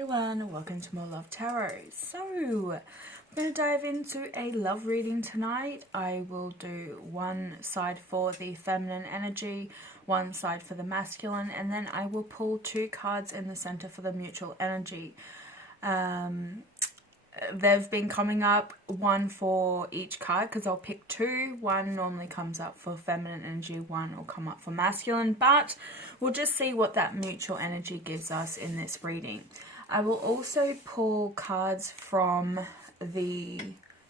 everyone, welcome to More Love Tarot. So, I'm going to dive into a love reading tonight. I will do one side for the feminine energy, one side for the masculine, and then I will pull two cards in the center for the mutual energy. They've been coming up, one for each card, because I'll pick two. One normally comes up for feminine energy, one will come up for masculine, but we'll just see what that mutual energy gives us in this reading. I will also pull cards from the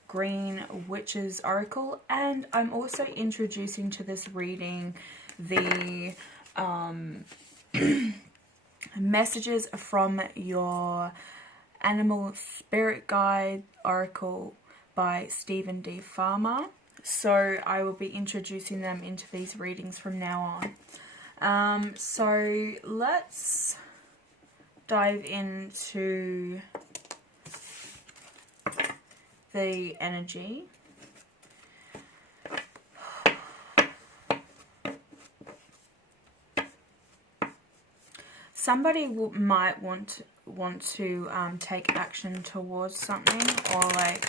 Green Witch's Oracle, and I'm also introducing to this reading the messages from your Animal Spirit Guide Oracle by Stephen D. Farmer. So I will be introducing them into these readings from now on. So let's dive into the energy. Somebody might want to take action towards something, or like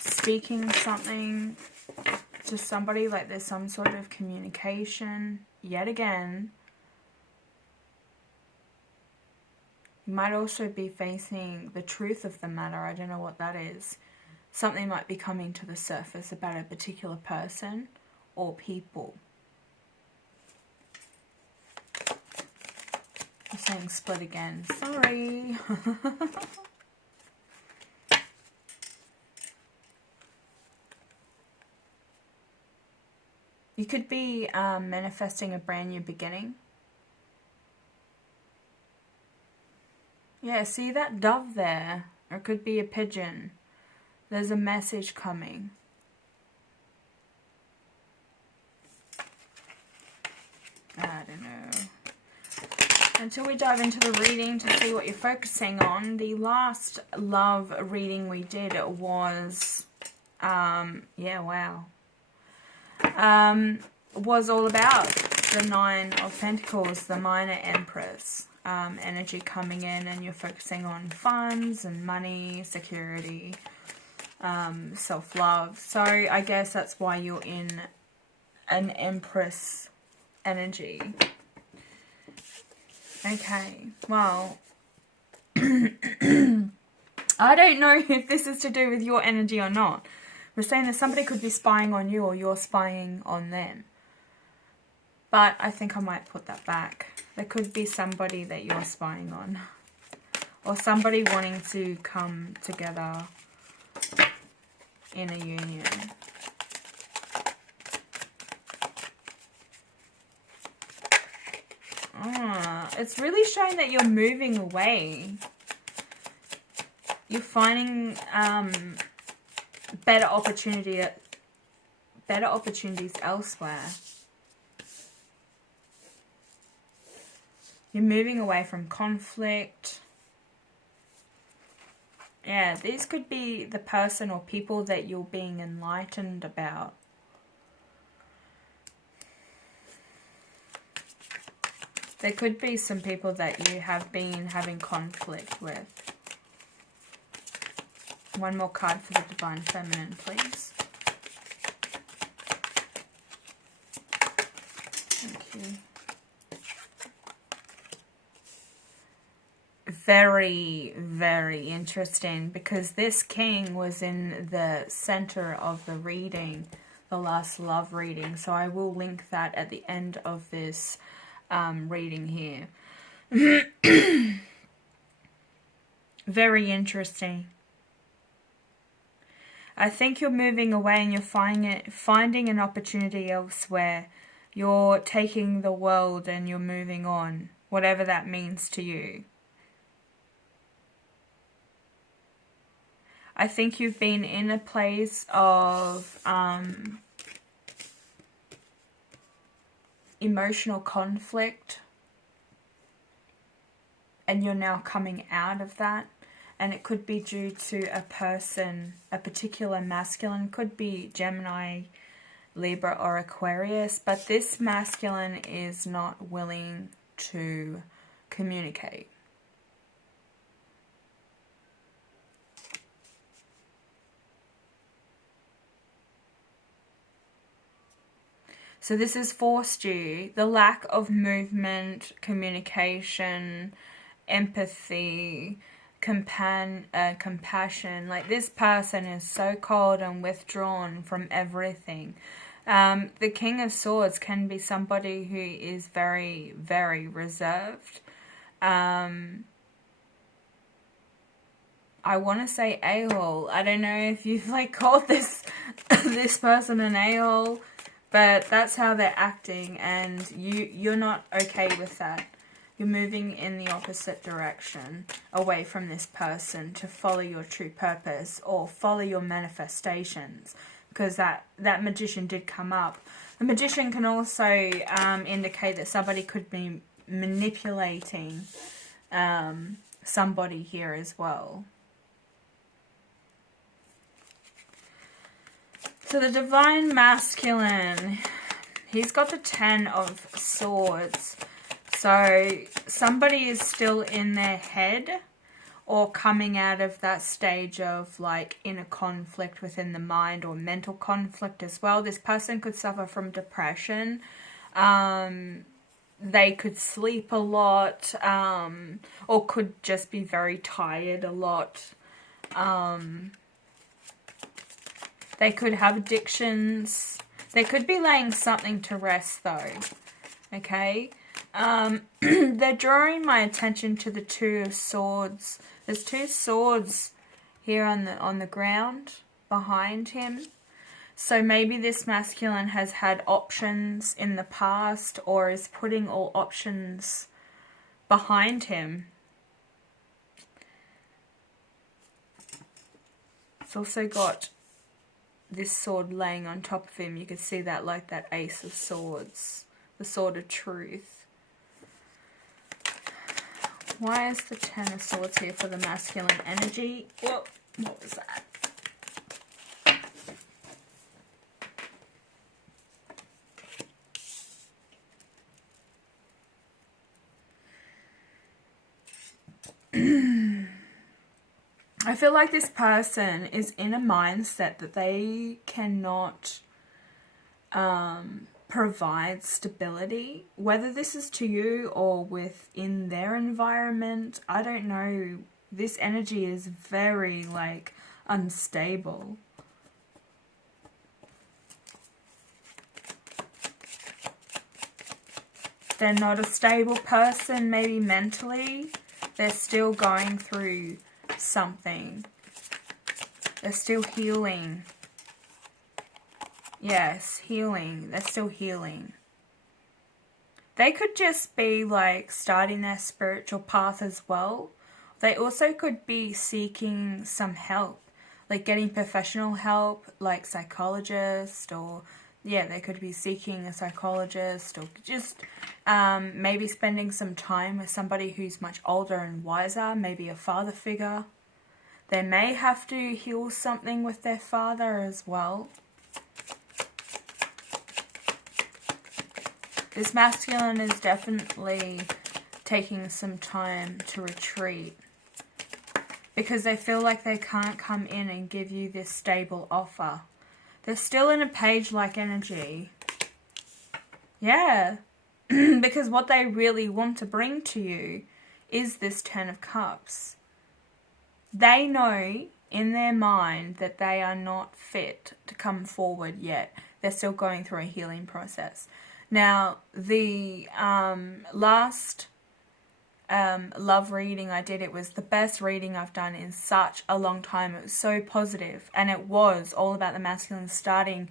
speaking something to somebody, like there's some sort of communication yet again. You might also be facing the truth of the matter. I don't know what that is. Something might be coming to the surface about a particular person or people. I'm saying split again. Sorry. You could be manifesting a brand new beginning. Yeah, see that dove there? Or it could be a pigeon. There's a message coming. I don't know. Until we dive into the reading to see what you're focusing on, the last love reading we did was, was all about the Nine of Pentacles, the Minor Empress. Energy coming in, and you're focusing on funds and money, security, self-love. So I guess that's why you're in an Empress energy. Okay, well, I don't know if this is to do with your energy or not. We're saying that somebody could be spying on you, or you're spying on them. But I think I might put that back. There could be somebody that you're spying on, or somebody wanting to come together in a union. It's really showing that you're moving away. You're finding better opportunities elsewhere. You're moving away from conflict. Yeah, these could be the person or people that you're being enlightened about. There could be some people that you have been having conflict with. One more card for the Divine Feminine, please. Thank you. Very, very interesting, because this king was in the center of the reading, the last love reading. So I will link that at the end of this reading here. Very interesting. I think you're moving away and you're finding an opportunity elsewhere. You're taking the world and you're moving on, whatever that means to you. I think you've been in a place of emotional conflict, and you're now coming out of that. And it could be due to a person, a particular masculine, could be Gemini, Libra, or Aquarius, but this masculine is not willing to communicate. So this has forced you, the lack of movement, communication, empathy, compassion. Like, this person is so cold and withdrawn from everything. The King of Swords can be somebody who is very, very reserved. I want to say a-hole. I don't know if you've like called this this person an a-hole, but that's how they're acting, and you're not okay with that. You're moving in the opposite direction, away from this person, to follow your true purpose or follow your manifestations, because that Magician did come up. The Magician can also indicate that somebody could be manipulating somebody here as well. So the Divine Masculine, he's got the 10 of Swords. So somebody is still in their head or coming out of that stage of like inner conflict within the mind, or mental conflict as well. This person could suffer from depression. They could sleep a lot, or could just be very tired a lot. They could have addictions. They could be laying something to rest though. Okay? They're drawing my attention to the 2 of Swords. There's 2 swords here on the ground behind him. So maybe this masculine has had options in the past, or is putting all options behind him. It's also got this sword laying on top of him. You can see that, like that Ace of Swords, the Sword of Truth. Why is the 10 of Swords here for the masculine energy? Whoa, what was that? I feel like this person is in a mindset that they cannot provide stability, whether this is to you or within their environment. I don't know. This energy is very like unstable. They're not a stable person, maybe mentally. They're still going through something. They're still healing. Yes, healing. They're still healing. They could just be like starting their spiritual path as well. They also could be seeking some help, like getting professional help, like psychologist, or yeah, they could be seeking a psychologist, or just maybe spending some time with somebody who's much older and wiser, maybe a father figure. They may have to heal something with their father as well. This masculine is definitely taking some time to retreat, because they feel like they can't come in and give you this stable offer. They're still in a page-like energy. Yeah. Because what they really want to bring to you is this 10 of Cups. They know in their mind that they are not fit to come forward yet. They're still going through a healing process. Now, the last love reading I did, it was the best reading I've done in such a long time. It was so positive, and it was all about the masculine starting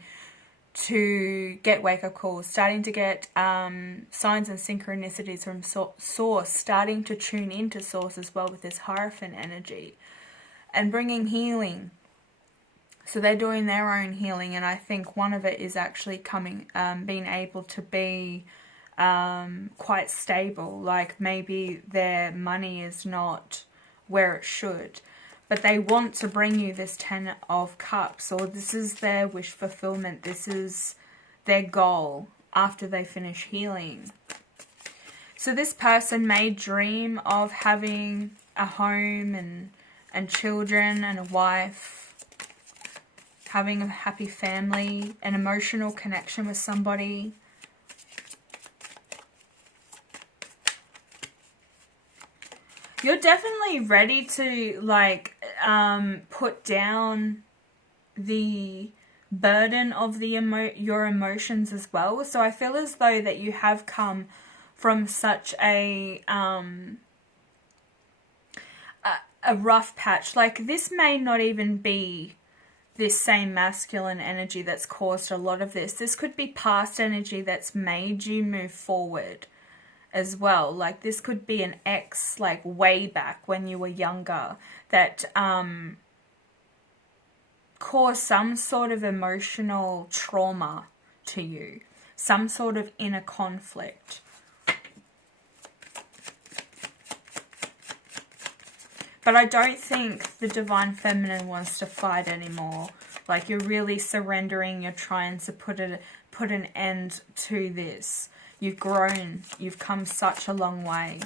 to get wake-up calls, starting to get signs and synchronicities from Source, starting to tune into Source as well with this Hierophant energy, and bringing healing. So they're doing their own healing, and I think one of it is actually being able to be quite stable. Like maybe their money is not where it should, but they want to bring you this 10 of Cups, or this is their wish fulfillment. This is their goal after they finish healing. So this person may dream of having a home and children and a wife. having a happy family, an emotional connection with somebody. You're definitely ready to, like, put down the burden of your emotions as well. So I feel as though that you have come from such a rough patch. Like, this may not even be this same masculine energy that's caused a lot of this. This could be past energy that's made you move forward as well. Like, this could be an ex, like, way back when you were younger, that caused some sort of emotional trauma to you, some sort of inner conflict. But I don't think the Divine Feminine wants to fight anymore. Like, you're really surrendering. You're trying to put an end to this. You've grown. You've come such a long way.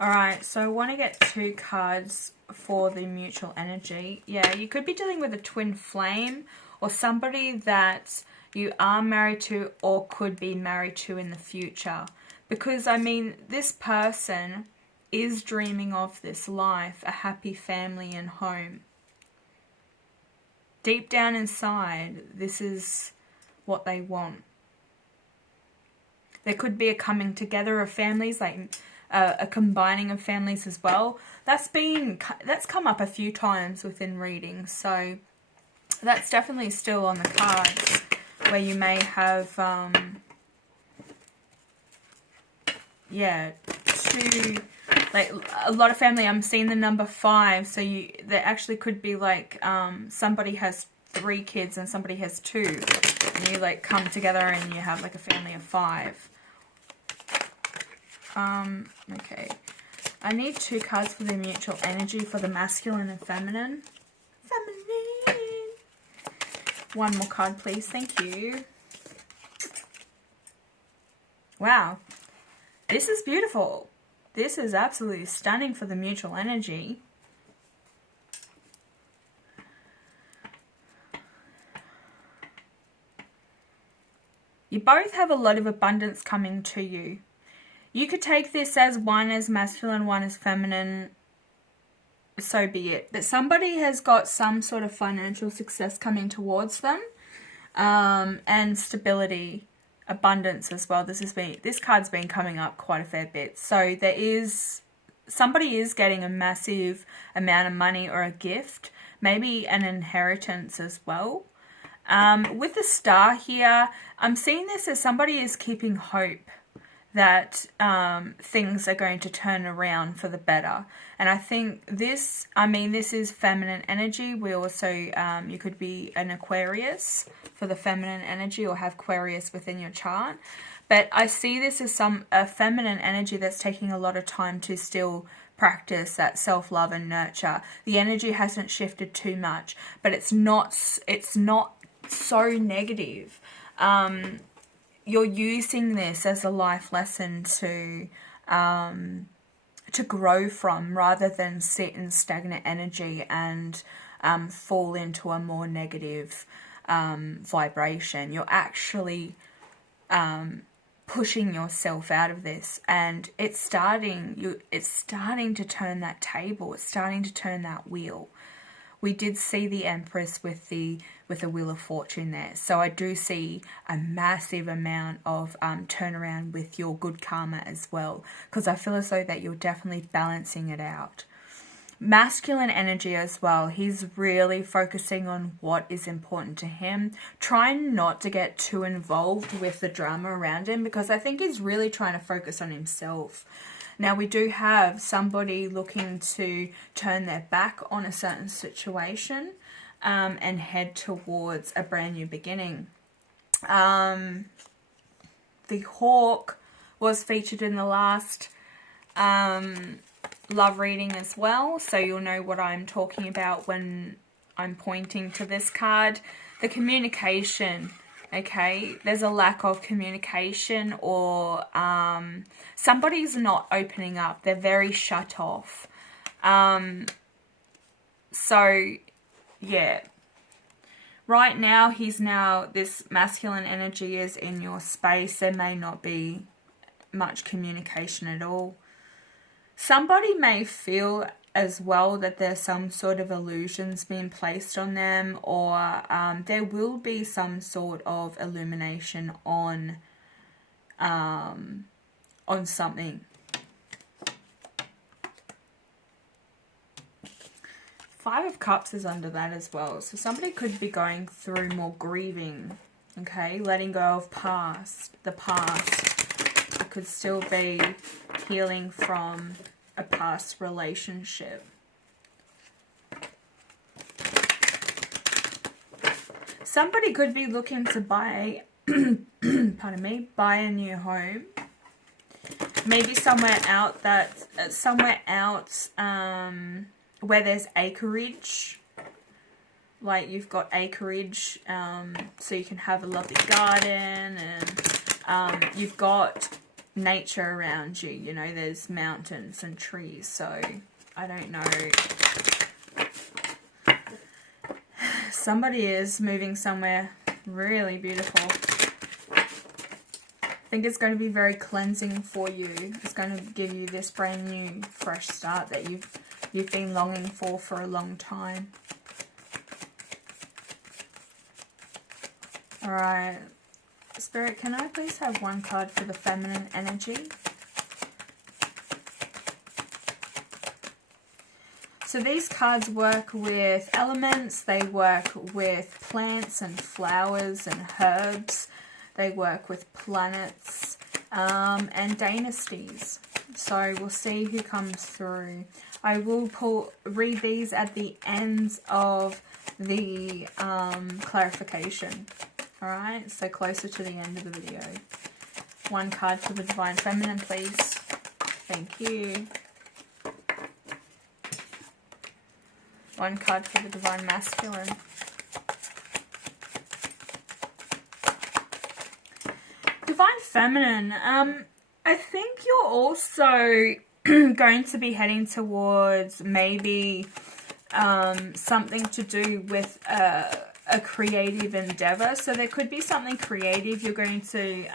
Alright, so I want to get 2 cards for the mutual energy. Yeah, you could be dealing with a twin flame or somebody that you are married to or could be married to in the future. Because, I mean, this person is dreaming of this life, a happy family and home. Deep down inside, this is what they want. There could be a coming together of families, like a combining of families as well. That's come up a few times within readings, so that's definitely still on the cards, where you may have two, like a lot of family. I'm seeing the number 5, so there actually could be like somebody has 3 kids and somebody has 2, and you like come together and you have like a family of 5. Okay. I need 2 cards for the mutual energy for the masculine and feminine. Feminine. 1 more card, please. Thank you. Wow. This is beautiful. This is absolutely stunning for the mutual energy. You both have a lot of abundance coming to you. You could take this as one as masculine, one as feminine. So be it. That somebody has got some sort of financial success coming towards them, and stability, abundance as well. This card's been coming up quite a fair bit. So somebody is getting a massive amount of money or a gift, maybe an inheritance as well. With the star here, I'm seeing this as somebody is keeping hope that things are going to turn around for the better. And I think this is feminine energy. We also, you could be an Aquarius for the feminine energy, or have Aquarius within your chart. But I see this as a feminine energy that's taking a lot of time to still practice that self-love and nurture. The energy hasn't shifted too much, but it's not so negative. You're using this as a life lesson to grow from, rather than sit in stagnant energy and fall into a more negative vibration. You're actually pushing yourself out of this, and it's starting to turn that table. It's starting to turn that wheel. We did see the Empress with the Wheel of Fortune there. So I do see a massive amount of turnaround with your good karma as well, because I feel as though that you're definitely balancing it out. Masculine energy as well. He's really focusing on what is important to him, trying not to get too involved with the drama around him, because I think he's really trying to focus on himself. Now, we do have somebody looking to turn their back on a certain situation and head towards a brand new beginning. The hawk was featured in the last love reading as well, so you'll know what I'm talking about when I'm pointing to this card. The communication. Okay, there's a lack of communication, or somebody's not opening up. They're very shut off. So, yeah. right now, this masculine energy is in your space. There may not be much communication at all. Somebody may feel as well that there's some sort of illusions being placed on them, or there will be some sort of illumination on something. Five of Cups is under that as well. So somebody could be going through more grieving, okay? Letting go of the past. It could still be healing from a past relationship. Somebody could be looking to buy, pardon me, buy a new home. Maybe somewhere out where there's acreage, like you've got acreage, so you can have a lovely garden, and you've got nature around you, you know, there's mountains and trees. So I don't know, somebody is moving somewhere really beautiful. I think it's going to be very cleansing for you. It's going to give you this brand new fresh start that you've been longing for a long time. Alright, Spirit, can I please have one card for the feminine energy? So these cards work with elements, they work with plants and flowers and herbs, they work with planets and dynasties. So we'll see who comes through. I will read these at the end of the clarification. Alright, so closer to the end of the video. One card for the Divine Feminine, please. Thank you. One card for the Divine Masculine. Divine Feminine, I think you're also going to be heading towards maybe something to do with a creative endeavor. So there could be something creative you're going to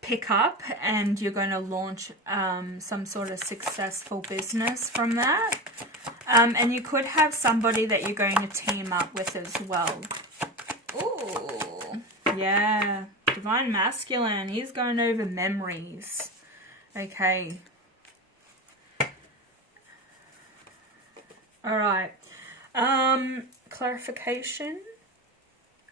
pick up, and you're going to launch some sort of successful business from that. And you could have somebody that you're going to team up with as well. Ooh, yeah. Divine Masculine, he's going over memories. Okay. Alright. Clarification.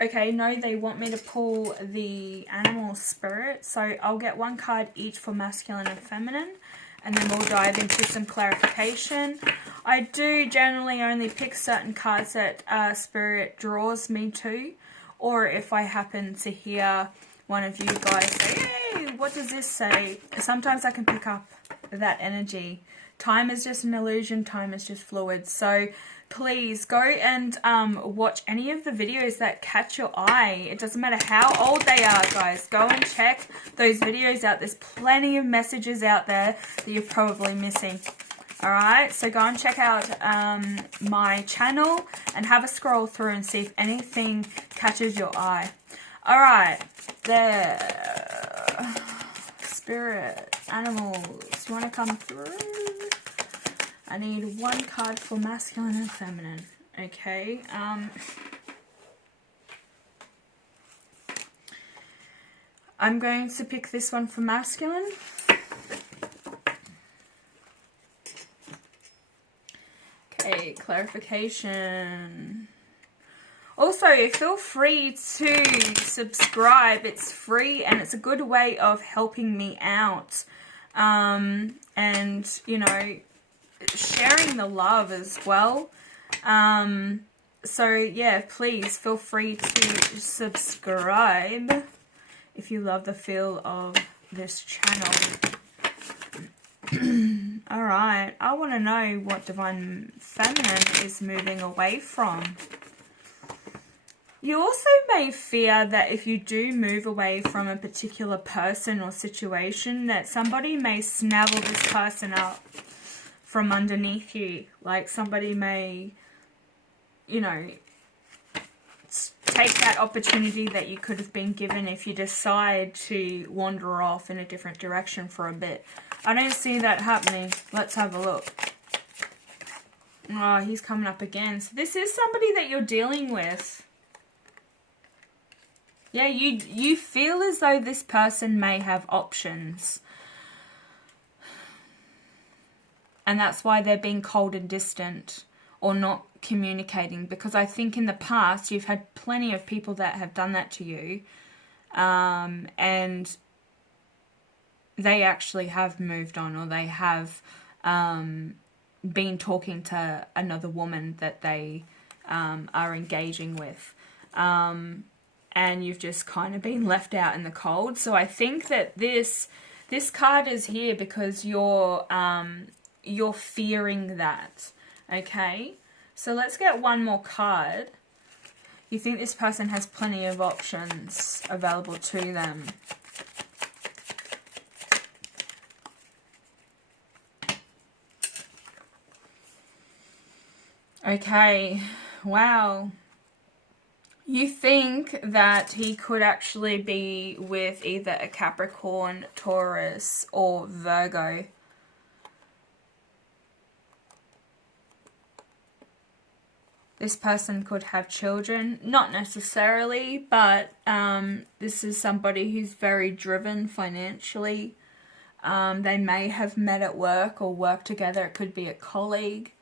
Okay, no, they want me to pull the animal spirit. So I'll get one card each for masculine and feminine. And then we'll dive into some clarification. I do generally only pick certain cards that Spirit draws me to. Or if I happen to hear one of you guys say, hey, what does this say? Sometimes I can pick up that energy. Time is just an illusion. Time is just fluid. So please go and watch any of the videos that catch your eye. It doesn't matter how old they are, guys. Go and check those videos out. There's plenty of messages out there that you're probably missing. Alright, so go and check out my channel and have a scroll through and see if anything catches your eye. Alright, there. Spirit, animals, you want to come through? I need one card for masculine and feminine. Okay. I'm going to pick this one for masculine. Okay, clarification. Also, feel free to subscribe. It's free and it's a good way of helping me out. And, you know, sharing the love as well. So yeah, please feel free to subscribe if you love the feel of this channel. Alright, I want to know what Divine Feminine is moving away from. You also may fear that if you do move away from a particular person or situation, that somebody may snavel this person up from underneath you. Like somebody may, you know, take that opportunity that you could have been given if you decide to wander off in a different direction for a bit. I don't see that happening. Let's have a look. Oh, he's coming up again. So this is somebody that you're dealing with. Yeah, you feel as though this person may have options. And that's why they're being cold and distant or not communicating. Because I think in the past you've had plenty of people that have done that to you. And they actually have moved on, or they have been talking to another woman that they are engaging with. And you've just kind of been left out in the cold. So I think that this card is here because you're fearing that. Okay, so let's get one more card. You think this person has plenty of options available to them. Okay, wow. You think that he could actually be with either a Capricorn, Taurus, or Virgo. This person could have children, not necessarily, but this is somebody who's very driven financially. They may have met at work or worked together. It could be a colleague.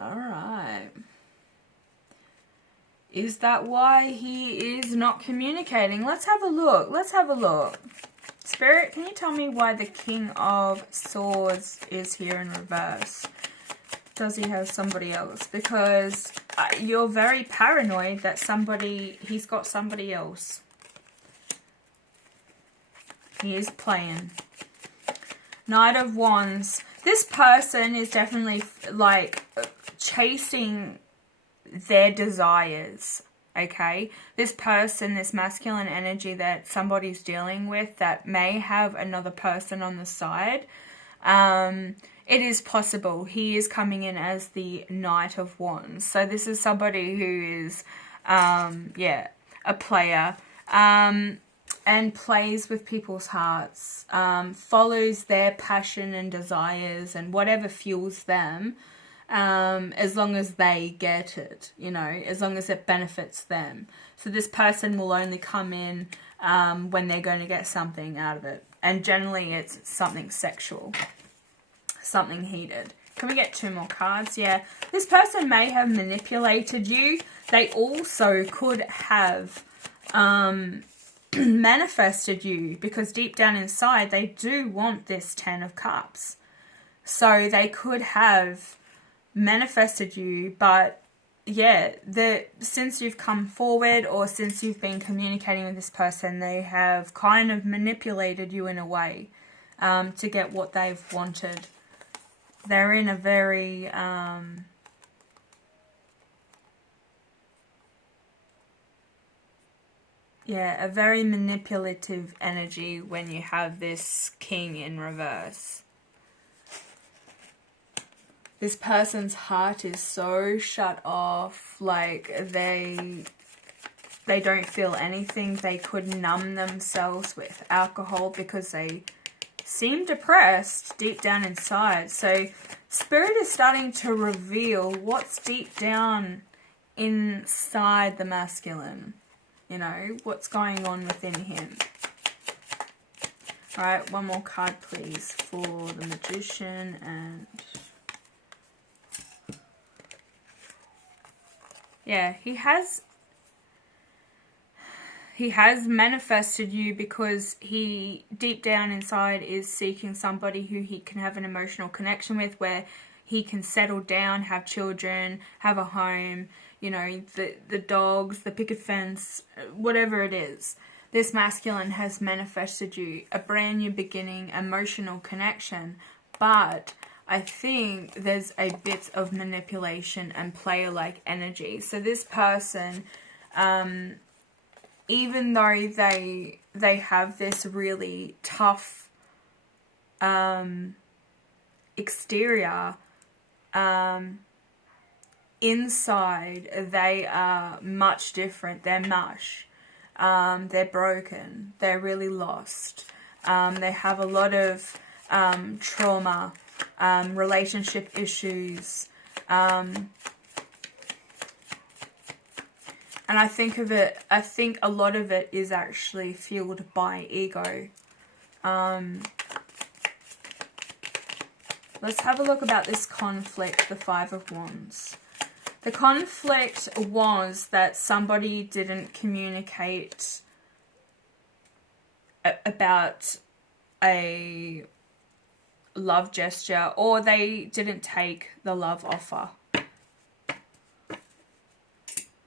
Alright. Is that why he is not communicating? Let's have a look. Let's have a look. Spirit, can you tell me why the King of Swords is here in reverse? Does he have somebody else? Because you're very paranoid that he's got somebody else. He is playing. Knight of Wands. This person is definitely like chasing their desires, okay? This person, this masculine energy that somebody's dealing with that may have another person on the side, it is possible. He is coming in as the Knight of Wands. So this is somebody who is, yeah, a player, and plays with people's hearts, follows their passion and desires and whatever fuels them, as long as they get it, you know, as long as it benefits them. So this person will only come in when they're going to get something out of it. And generally it's something sexual, something heated. Can we get two more cards? Yeah. This person may have manipulated you. They also could have manifested you, because deep down inside they do want this 10 of Cups. So they could have manifested you, but yeah, since you've come forward or since you've been communicating with this person, they have kind of manipulated you in a way to get what they've wanted. They're in a very yeah, a very manipulative energy when you have this King in reverse. This person's heart is so shut off, like they don't feel anything. They could numb themselves with alcohol because they seem depressed deep down inside. So Spirit is starting to reveal what's deep down inside the masculine. You know, what's going on within him. Alright, one more card please for the Magician. And yeah, he has manifested you because he deep down inside is seeking somebody who he can have an emotional connection with, where he can settle down, have children, have a home, you know, the dogs, the picket fence, whatever it is. This masculine has manifested you a brand new beginning, emotional connection, but I think there's a bit of manipulation and player-like energy. So this person even though they have this really tough exterior, inside they are much different. They're mush. They're broken. They're really lost. They have a lot of trauma, relationship issues, and I think a lot of it is actually fueled by ego. Let's have a look about this conflict, the Five of Wands. The conflict was that somebody didn't communicate about a love gesture, or they didn't take the love offer.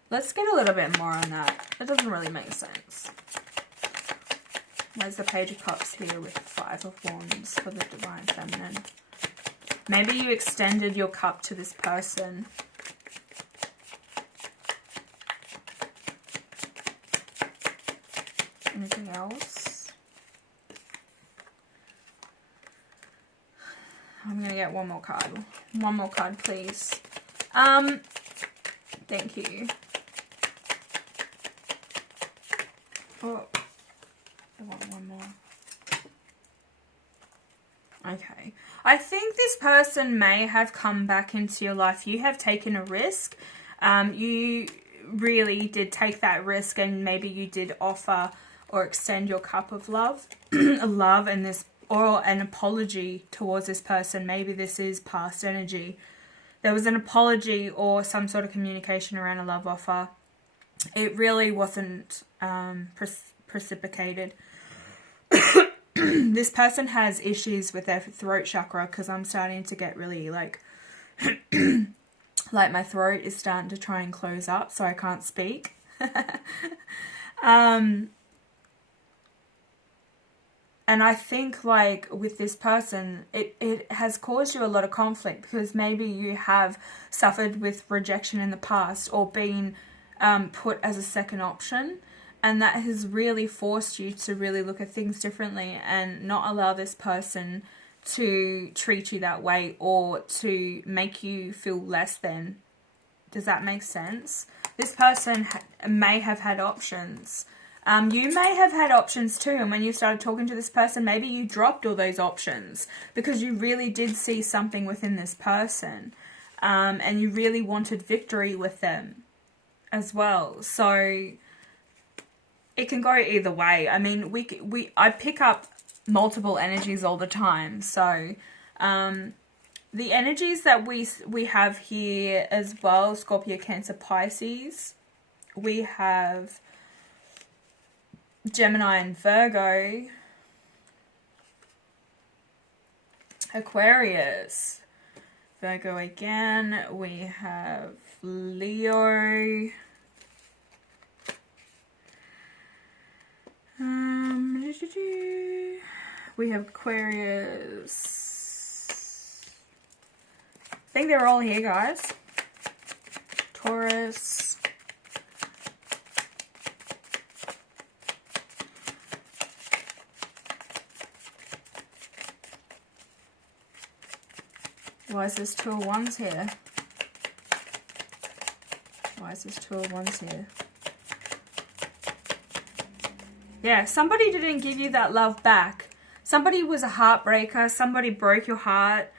Let's get a little bit more on that. It doesn't really make sense. There's the Page of Cups here with the Five of Wands for the Divine Feminine. Maybe you extended your cup to this person. Anything else? I'm going to get one more card. One more card, please. Thank you. Oh, I want one more. Okay. I think this person may have come back into your life. You have taken a risk. You really did take that risk, and maybe you did offer or extend your cup of love, love and this, or an apology towards this person. Maybe this is past energy. There was an apology or some sort of communication around a love offer. It really wasn't precipitated. This person has issues with their throat chakra, because I'm starting to get really like my throat is starting to try and close up, so I can't speak. And I think like with this person, it has caused you a lot of conflict, because maybe you have suffered with rejection in the past, or been put as a second option. And that has really forced you to really look at things differently and not allow this person to treat you that way, or to make you feel less than. Does that make sense? This person may have had options. You may have had options too, and when you started talking to this person, maybe you dropped all those options because you really did see something within this person, and you really wanted victory with them as well. So it can go either way. I mean, I pick up multiple energies all the time. So the energies that we have here as well: Scorpio, Cancer, Pisces. We have Gemini and Virgo, Aquarius, Virgo again. We have Leo, we have Aquarius. I think they're all here, guys. Taurus. Why is this Two of Wands here? Why is this Two of Wands here? Yeah, somebody didn't give you that love back. Somebody was a heartbreaker. Somebody broke your heart,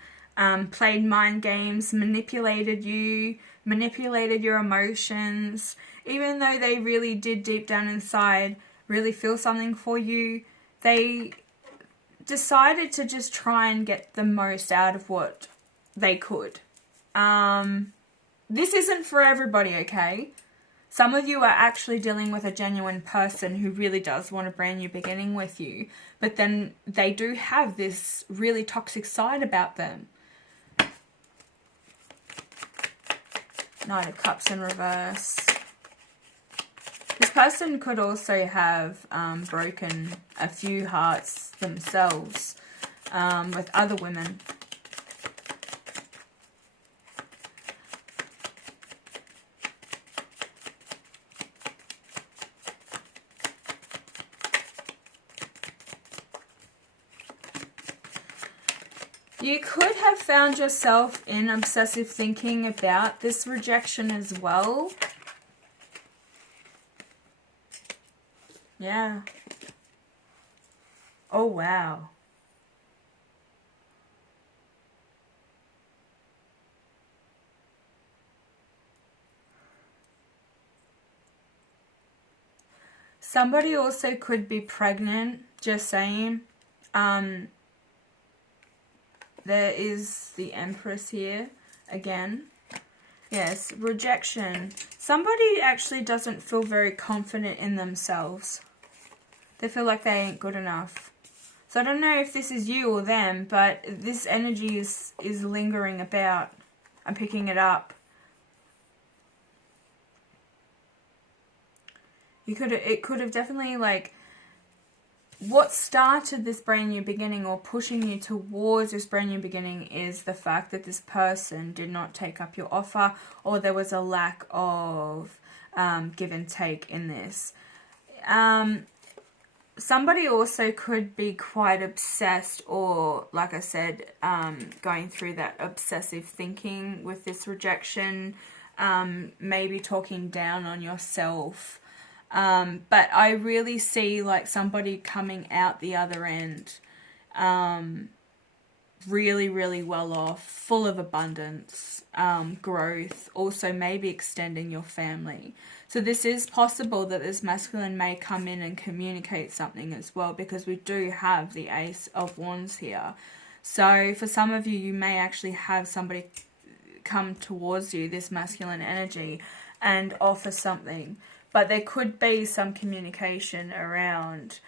played mind games, manipulated you, manipulated your emotions. Even though they really did deep down inside really feel something for you, they decided to just try and get the most out of what they could. This isn't for everybody, okay? Some of you are actually dealing with a genuine person who really does want a brand new beginning with you, but then they do have this really toxic side about them. Knight of Cups in reverse. This person could also have broken a few hearts themselves with other women. You could have found yourself in obsessive thinking about this rejection as well. Yeah. Oh, wow. Somebody also could be pregnant, just saying. There is the Empress here again. Yes, rejection. Somebody actually doesn't feel very confident in themselves. They feel like they ain't good enough. So I don't know if this is you or them, but this energy is lingering about. I'm picking it up. It could have definitely, like, what started this brand new beginning or pushing you towards this brand new beginning is the fact that this person did not take up your offer, or there was a lack of give and take in this. Somebody also could be quite obsessed, or, like I said, going through that obsessive thinking with this rejection, maybe talking down on yourself. But I really see, like, somebody coming out the other end really, really well off, full of abundance, growth, also maybe extending your family. So this is possible that this masculine may come in and communicate something as well, because we do have the Ace of Wands here. So for some of you, you may actually have somebody come towards you, this masculine energy, and offer something. But there could be some communication around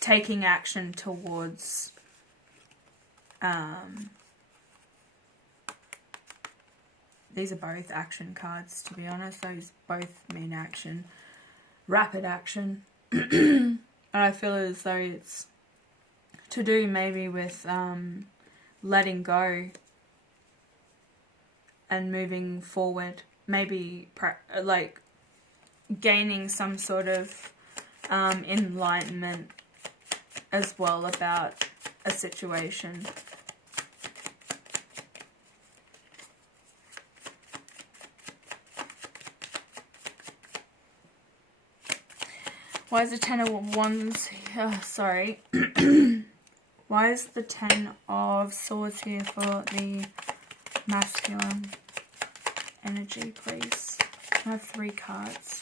taking action towards these are both action cards, to be honest. Those both mean action. Rapid action. And I feel as though it's to do maybe with letting go and moving forward. Maybe like gaining some sort of enlightenment as well about a situation. Why is the Ten of Wands? Sorry. Why is the Ten of Swords here for the masculine energy, please? I have 3 cards.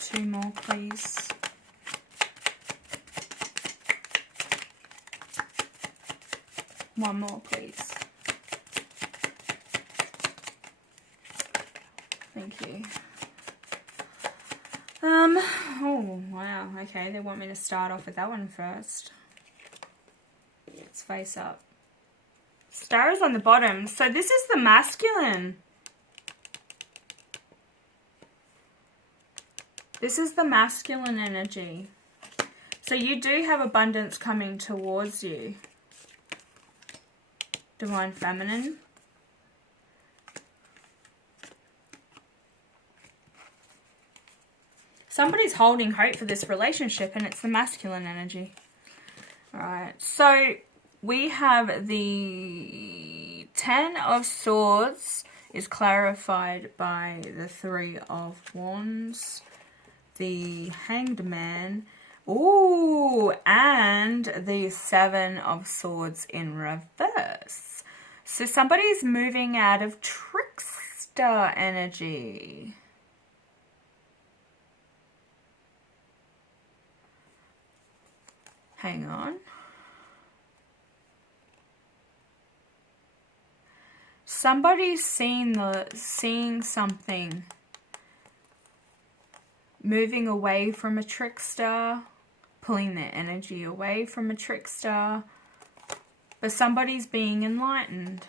Two more, please. One more, please. Thank you. Oh, wow. Okay, they want me to start off with that one first. It's face up. Stars on the bottom. So this is the masculine. This is the masculine energy. So you do have abundance coming towards you. Divine Feminine. Somebody's holding hope for this relationship, and it's the masculine energy. Alright, so we have the Ten of Swords is clarified by the 3 of Wands, the Hanged Man, ooh, and the 7 of Swords in reverse. So somebody's moving out of trickster energy. Hang on. Somebody's seeing something. Moving away from a trickster. Pulling their energy away from a trickster. But somebody's being enlightened.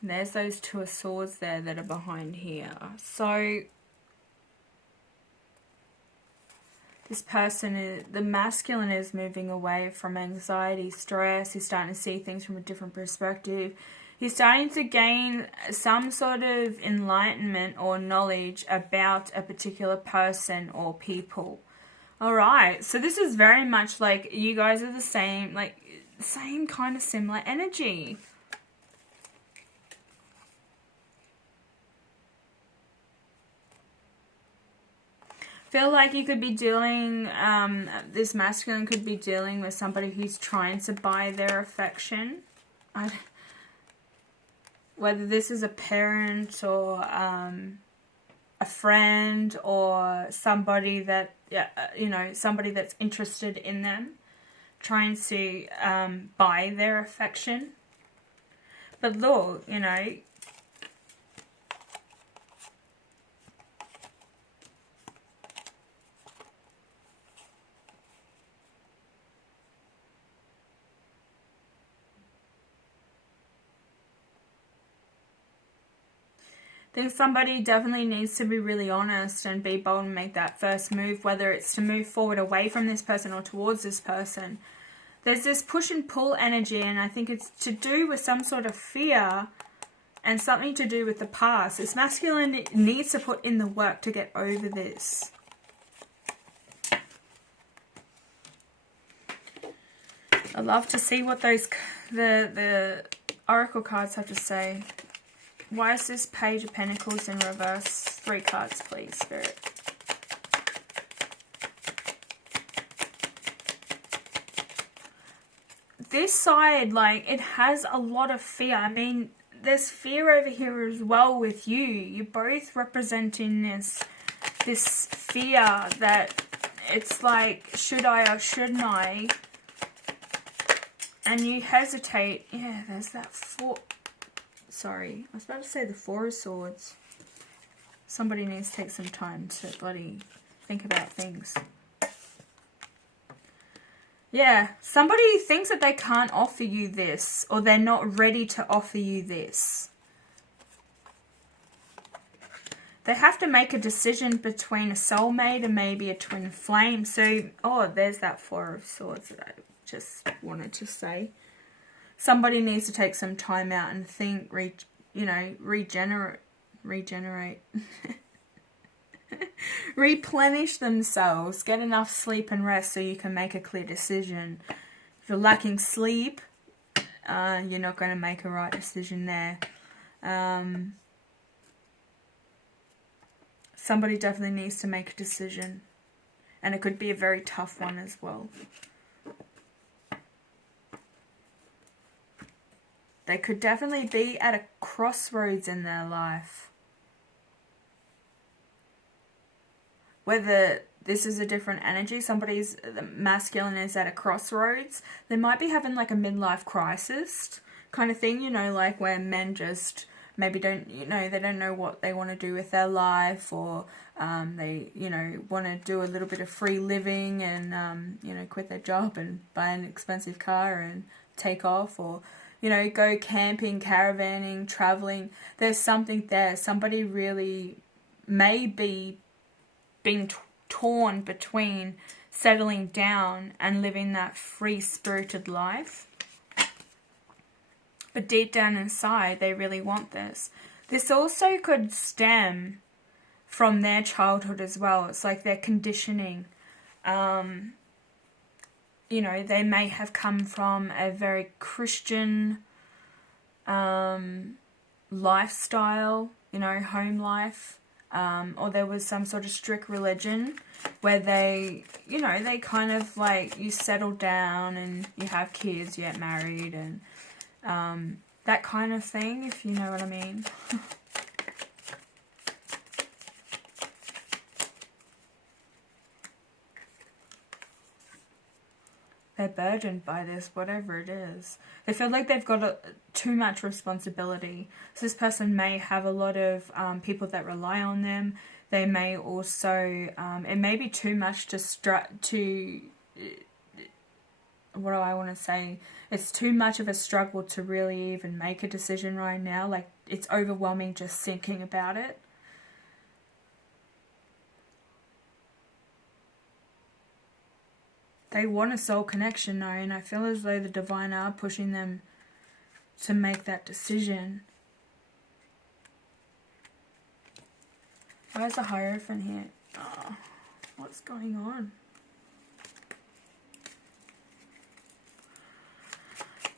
And there's those 2 of Swords there that are behind here. So This person, the masculine, is moving away from anxiety, stress. He's starting to see things from a different perspective. He's starting to gain some sort of enlightenment or knowledge about a particular person or people. Alright, so this is very much like you guys are the same, like, same kind of similar energy. Feel like you could be dealing, this masculine could be dealing with somebody who's trying to buy their affection. Whether this is a parent or a friend or somebody that, you know, somebody that's interested in them, trying to buy their affection. But look, you know, I think somebody definitely needs to be really honest and be bold and make that first move, whether it's to move forward away from this person or towards this person. There's this push and pull energy, and I think it's to do with some sort of fear and something to do with the past. This masculine needs to put in the work to get over this. I love to see what those the oracle cards have to say. Why is this Page of Pentacles in reverse? 3 cards, please, Spirit. This side, like, it has a lot of fear. I mean, there's fear over here as well with you. You're both representing this fear that it's like, should I or shouldn't I? And you hesitate. Yeah, there's that Sorry, I was about to say the 4 of Swords. Somebody needs to take some time to bloody think about things. Yeah, somebody thinks that they can't offer you this, or they're not ready to offer you this. They have to make a decision between a soulmate and maybe a twin flame. So, oh, there's that 4 of Swords that I just wanted to say. Somebody needs to take some time out and think, regenerate, replenish themselves, get enough sleep and rest so you can make a clear decision. If you're lacking sleep, you're not going to make a right decision there. Somebody definitely needs to make a decision, and it could be a very tough one as well. They could definitely be at a crossroads in their life. Whether this is a different energy, the masculine is at a crossroads. They might be having like a midlife crisis kind of thing, you know, like where men just maybe don't, you know, they don't know what they want to do with their life, or they, you know, want to do a little bit of free living and, you know, quit their job and buy an expensive car and take off, or, you know, go camping, caravanning, traveling. There's something there. Somebody really may be being torn between settling down and living that free-spirited life. But deep down inside, they really want this. This also could stem from their childhood as well. It's like their conditioning. You know, they may have come from a very Christian lifestyle, you know, home life, or there was some sort of strict religion where they, you know, they kind of like, you settle down and you have kids, you get married, and that kind of thing, if you know what I mean. They're burdened by this, whatever it is. They feel like they've got too much responsibility. So this person may have a lot of people that rely on them. They may also, it may be too much what do I want to say? It's too much of a struggle to really even make a decision right now. Like, it's overwhelming just thinking about it. They want a soul connection, though, and I feel as though the divine are pushing them to make that decision. Why is the Hierophant here? Oh, what's going on?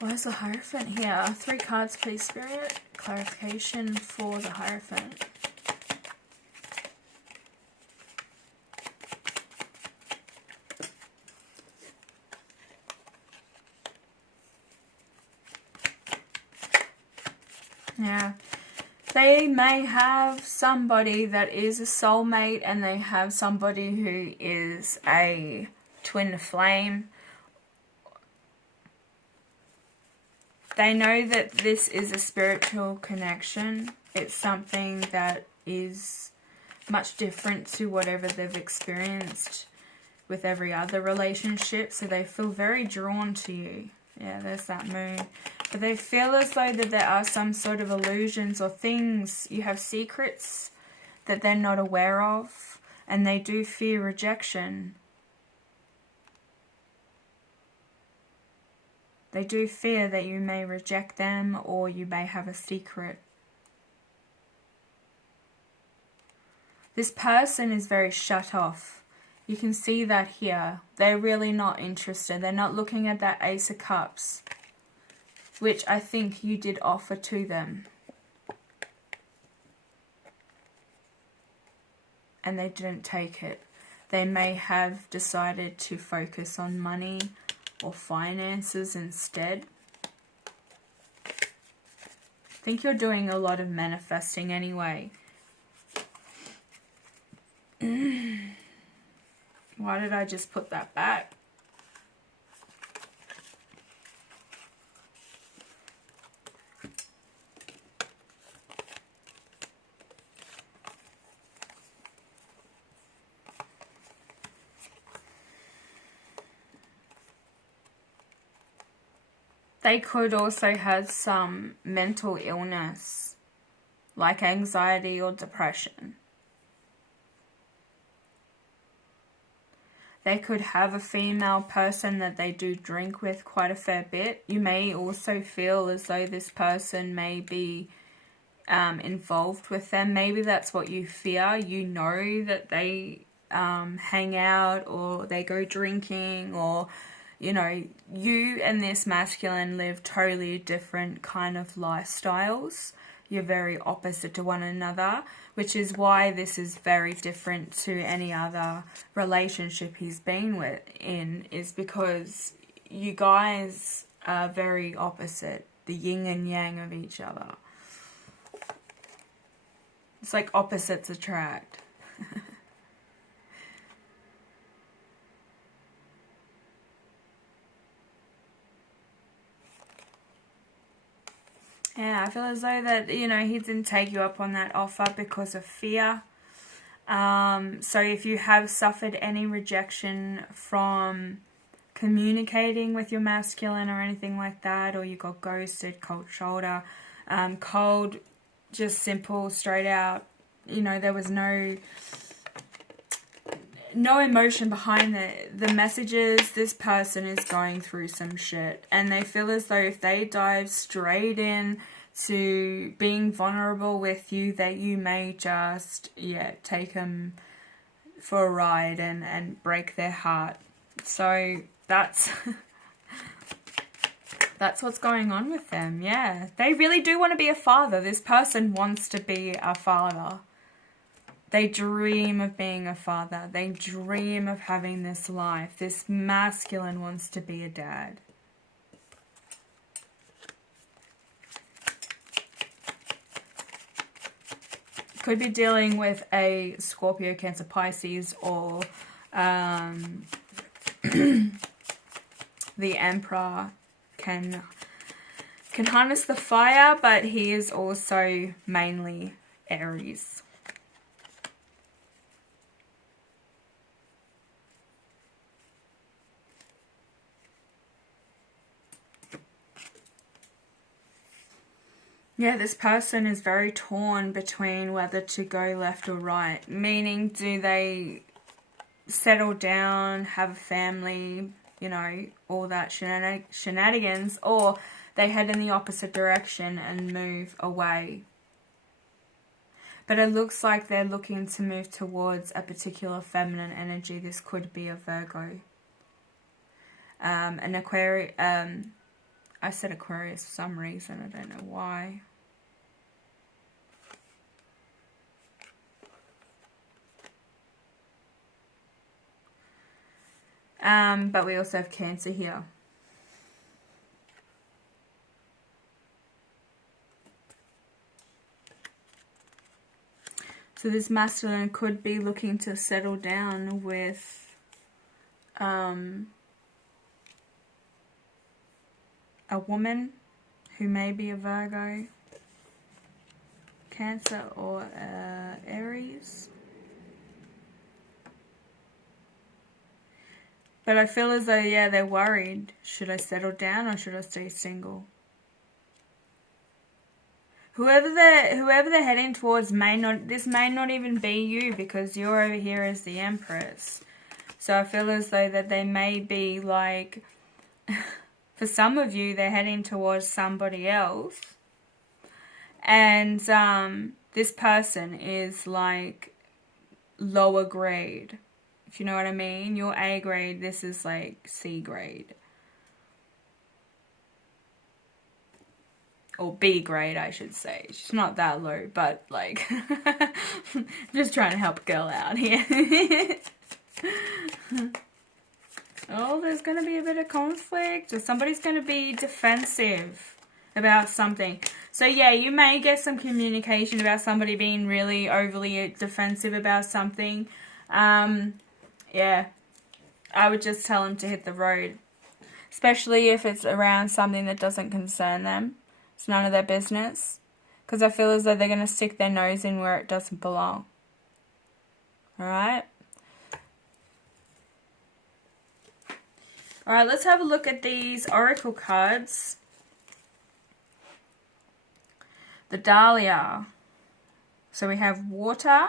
Why is the Hierophant here? 3 cards, please, Spirit. Clarification for the Hierophant. Yeah. They may have somebody that is a soulmate, and they have somebody who is a twin flame. They know that this is a spiritual connection. It's something that is much different to whatever they've experienced with every other relationship. So they feel very drawn to you. Yeah, there's that moon. But they feel as though that there are some sort of illusions or things. You have secrets that they're not aware of. And they do fear rejection. They do fear that you may reject them, or you may have a secret. This person is very shut off. You can see that here. They're really not interested. They're not looking at that Ace of Cups, which I think you did offer to them. And they didn't take it. They may have decided to focus on money or finances instead. I think you're doing a lot of manifesting anyway. Why did I just put that back? They could also have some mental illness, like anxiety or depression. They could have a female person that they do drink with quite a fair bit. You may also feel as though this person may be involved with them. Maybe that's what you fear. You know that they hang out, or they go drinking, or you know, you and this masculine live totally different kind of lifestyles. You're very opposite to one another, which is why this is very different to any other relationship he's been in, is because you guys are very opposite, the yin and yang of each other. It's like opposites attract. Yeah, I feel as though that, you know, he didn't take you up on that offer because of fear. So if you have suffered any rejection from communicating with your masculine or anything like that, or you got ghosted, cold shoulder, cold, just simple, straight out, you know, there was no emotion behind the messages. This person is going through some shit, and they feel as though if they dive straight in to being vulnerable with you, that you may just take them for a ride and break their heart. So that's that's what's going on with them. Yeah, they really do want to be a father. This person wants to be a father. They dream of being a father. They dream of having this life. This masculine wants to be a dad. Could be dealing with a Scorpio, Cancer, Pisces, or the Emperor can harness the fire, but he is also mainly Aries. Yeah, this person is very torn between whether to go left or right. Meaning, do they settle down, have a family, you know, all that shenanigans, or they head in the opposite direction and move away. But it looks like they're looking to move towards a particular feminine energy. This could be a Virgo. An Aquarius. I said Aquarius for some reason. I don't know why. But we also have Cancer here. So this masculine could be looking to settle down with a woman who may be a Virgo, Cancer, or Aries. But I feel as though, yeah, they're worried. Should I settle down or should I stay single? Whoever they're heading towards may not even be you, because you're over here as the Empress. So I feel as though that they may be like, for some of you, they're heading towards somebody else. And this person is like lower grade. If you know what I mean. You're A grade, this is like C grade. Or B grade, I should say. She's not that low, but like, just trying to help a girl out here. Oh, there's going to be a bit of conflict, or somebody's going to be defensive about something. So yeah, you may get some communication about somebody being really overly defensive about something. Yeah, I would just tell them to hit the road. Especially if it's around something that doesn't concern them. It's none of their business. Because I feel as though they're going to stick their nose in where it doesn't belong. Alright? Alright, let's have a look at these oracle cards. The Dahlia. So we have water.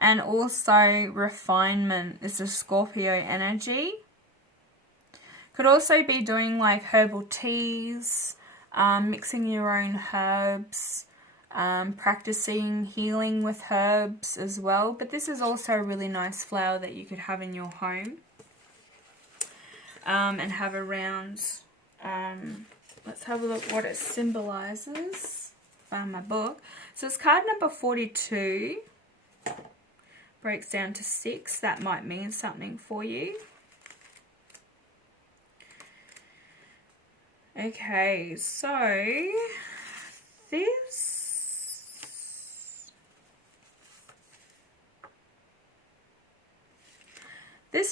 And also refinement is the Scorpio energy. Could also be doing like herbal teas. Mixing your own herbs, practicing healing with herbs as well. But this is also a really nice flower that you could have in your home and have around. Let's have a look what it symbolizes. Found my book. So it's card number 42. Breaks down to 6. That might mean something for you. Okay, so this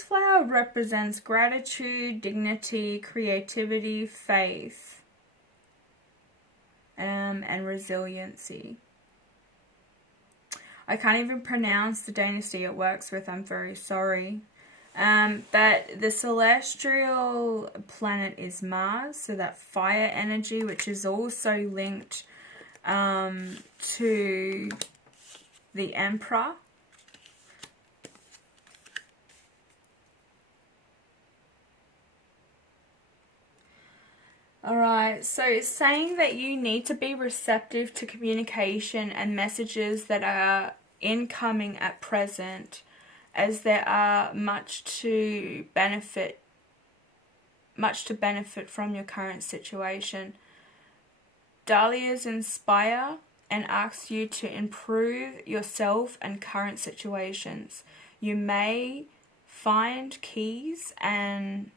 flower represents gratitude, dignity, creativity, faith, and resiliency. I can't even pronounce the dynasty it works with, I'm very sorry. But the celestial planet is Mars, so that fire energy, which is also linked to the Emperor. Alright, so it's saying that you need to be receptive to communication and messages that are incoming at present, as there are much to benefit from your current situation. Dahlias inspire and ask you to improve yourself and current situations. You may find keys and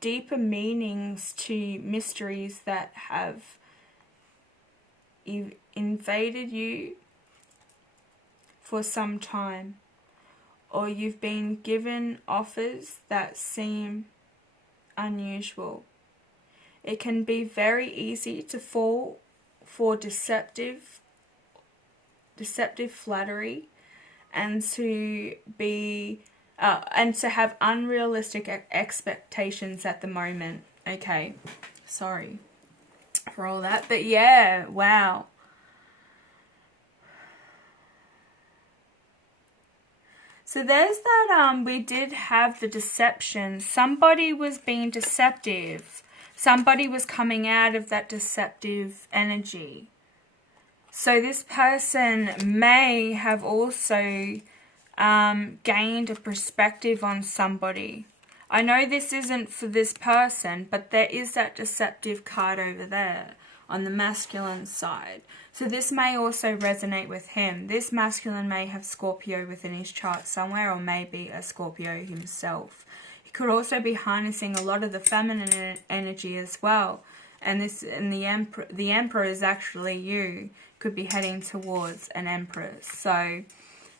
deeper meanings to mysteries that have invaded you for some time, or you've been given offers that seem unusual. It can be very easy to fall for deceptive flattery and to be and to have unrealistic expectations at the moment. Okay, sorry for all that, but yeah, wow. So there's that, we did have the deception. Somebody was being deceptive. Somebody was coming out of that deceptive energy. So this person may have also gained a perspective on somebody. I know this isn't for this person, but there is that deceptive card over there on the masculine side. So this may also resonate with him. This masculine may have Scorpio within his chart somewhere, or maybe a Scorpio himself. He could also be harnessing a lot of the feminine energy as well. And the Emperor is actually you. Could be heading towards an Empress. So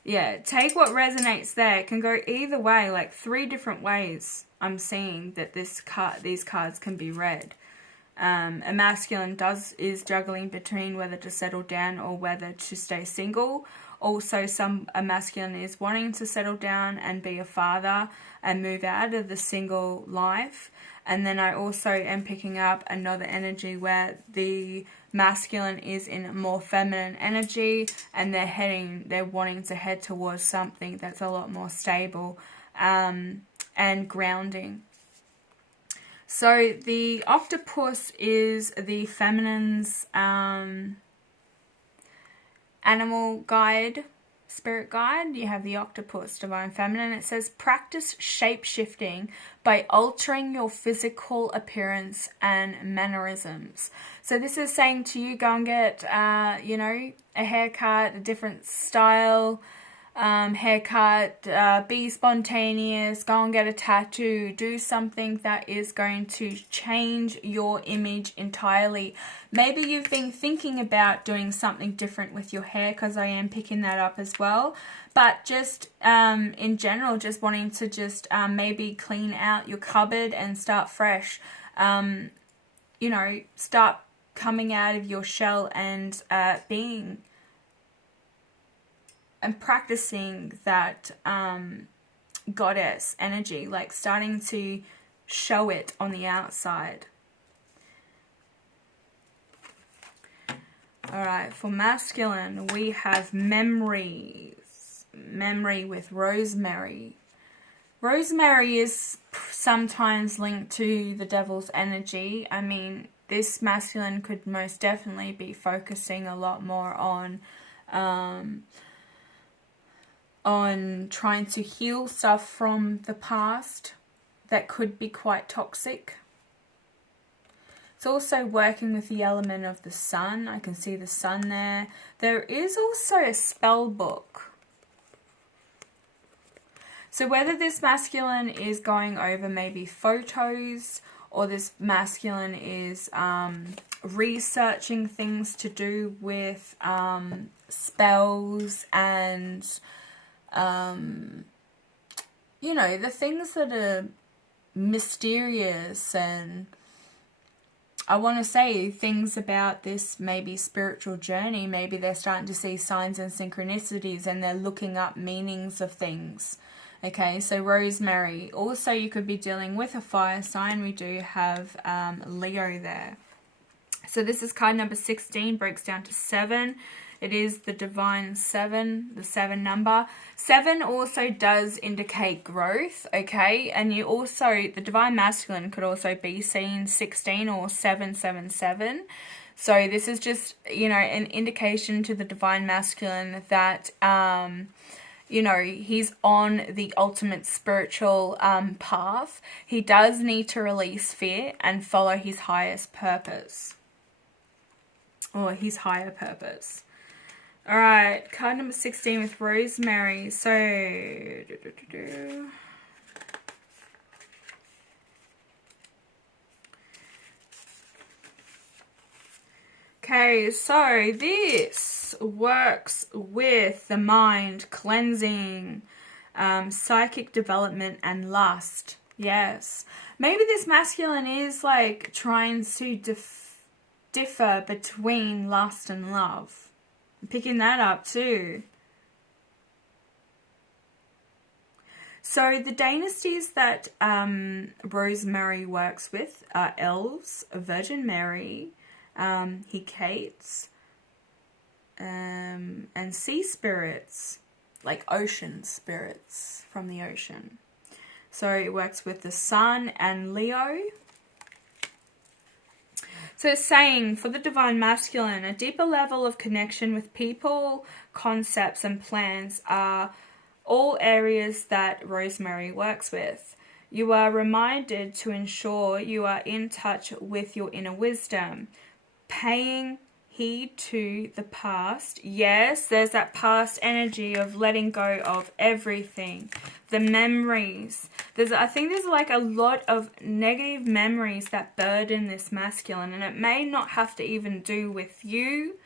yeah, take what resonates there. It can go either way, like 3 different ways. I'm seeing that these cards can be read. A masculine is juggling between whether to settle down or whether to stay single. Also, a masculine is wanting to settle down and be a father and move out of the single life. And then I also am picking up another energy where the masculine is in more feminine energy, and they're wanting to head towards something that's a lot more stable and grounding. So the octopus is the feminine's animal guide, spirit guide. You have the octopus, divine feminine. It says practice shape-shifting by altering your physical appearance and mannerisms. So this is saying to you, go and get, a haircut, a different style, haircut, be spontaneous, go and get a tattoo, do something that is going to change your image entirely. Maybe you've been thinking about doing something different with your hair, because I am picking that up as well. But just in general, just wanting to just maybe clean out your cupboard and start fresh. Start coming out of your shell and being and practicing that goddess energy, like starting to show it on the outside. All right, for masculine, we have memories. Memory with Rosemary. Rosemary is sometimes linked to the devil's energy. I mean, this masculine could most definitely be focusing a lot more on trying to heal stuff from the past that could be quite toxic. It's also working with the element of the sun. I can see the sun there. There is also a spell book. So whether this masculine is going over maybe photos, or this masculine is researching things to do with spells and the things that are mysterious, and I want to say things about this maybe spiritual journey. Maybe they're starting to see signs and synchronicities, and they're looking up meanings of things. Okay, so Rosemary. Also, you could be dealing with a fire sign. We do have Leo there. So this is card number 16, breaks down to 7. It is the divine 7, the 7 number. 7 also does indicate growth, okay? And you also, the divine masculine could also be seen 16 or 777. So this is just, an indication to the divine masculine that, he's on the ultimate spiritual path. He does need to release fear and follow his highest purpose. Or his higher purpose. Alright, card number 16 with Rosemary. So, okay, so this works with the mind, cleansing, psychic development, and lust. Yes. Maybe this masculine is like trying to differ between lust and love. I'm picking that up too. So the dynasties that Rosemary works with are elves, Virgin Mary, Hecates, and sea spirits. like ocean spirits from the ocean. So it works with the Sun and Leo. So it's saying, for the Divine Masculine, a deeper level of connection with people, concepts and plans are all areas that Rosemary works with. You are reminded to ensure you are in touch with your inner wisdom, paying heed to the past. Yes, there's that past energy of letting go of everything. The memories. I think there's like a lot of negative memories that burden this masculine, and it may not have to even do with you.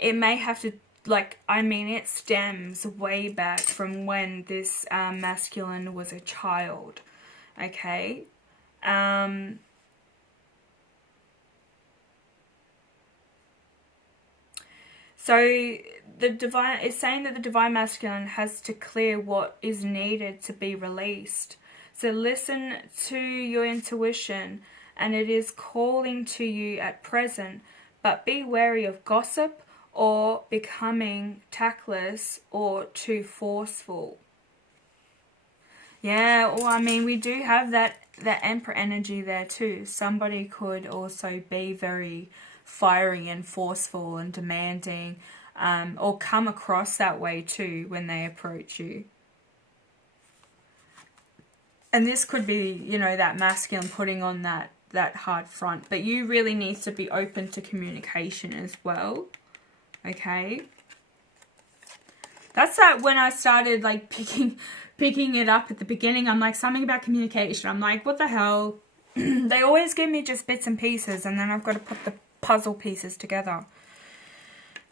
It may have to, it stems way back from when this masculine was a child. Okay? So it's saying that the Divine Masculine has to clear what is needed to be released. So listen to your intuition, and it is calling to you at present, but be wary of gossip or becoming tactless or too forceful. Yeah, well, I mean, we do have that Emperor energy there too. Somebody could also be very fiery and forceful and demanding, or come across that way too when they approach you. And this could be, that masculine putting on that hard front. But you really need to be open to communication as well. Okay? That's that when I started picking it up at the beginning. I'm like, something about communication. I'm like, what the hell? They always give me just bits and pieces, and then I've got to put the puzzle pieces together.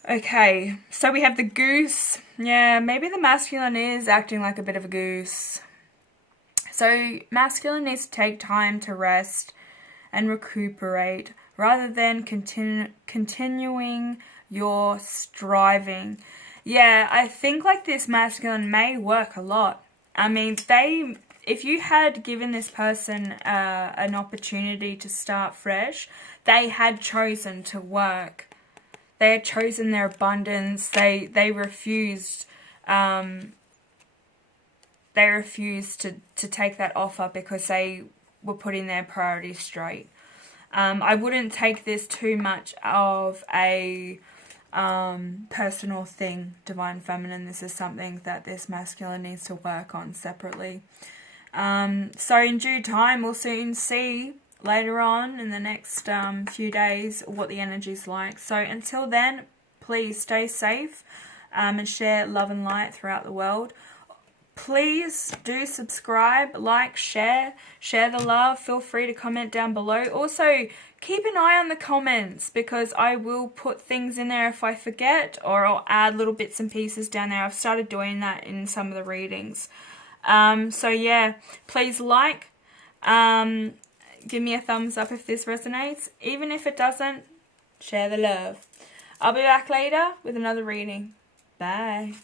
Okay, so we have the goose. Yeah, maybe the masculine is acting like a bit of a goose. So masculine needs to take time to rest and recuperate rather than continuing your striving. Yeah, I think this masculine may work a lot. I mean, if you had given this person an opportunity to start fresh, they had chosen to work. They had chosen their abundance. They refused. They refused to take that offer because they were putting their priorities straight. I wouldn't take this too much of a personal thing, Divine Feminine. This is something that this masculine needs to work on separately. So in due time, we'll soon see later on in the next few days what the energy's like. So until then, please stay safe and share love and light throughout the world. Please do subscribe, like, share the love. Feel free to comment down below. Also, keep an eye on the comments, because I will put things in there if I forget, or I'll add little bits and pieces down there. I've started doing that in some of the readings. So yeah, please give me a thumbs up if this resonates. Even if it doesn't, share the love. I'll be back later with another reading. Bye.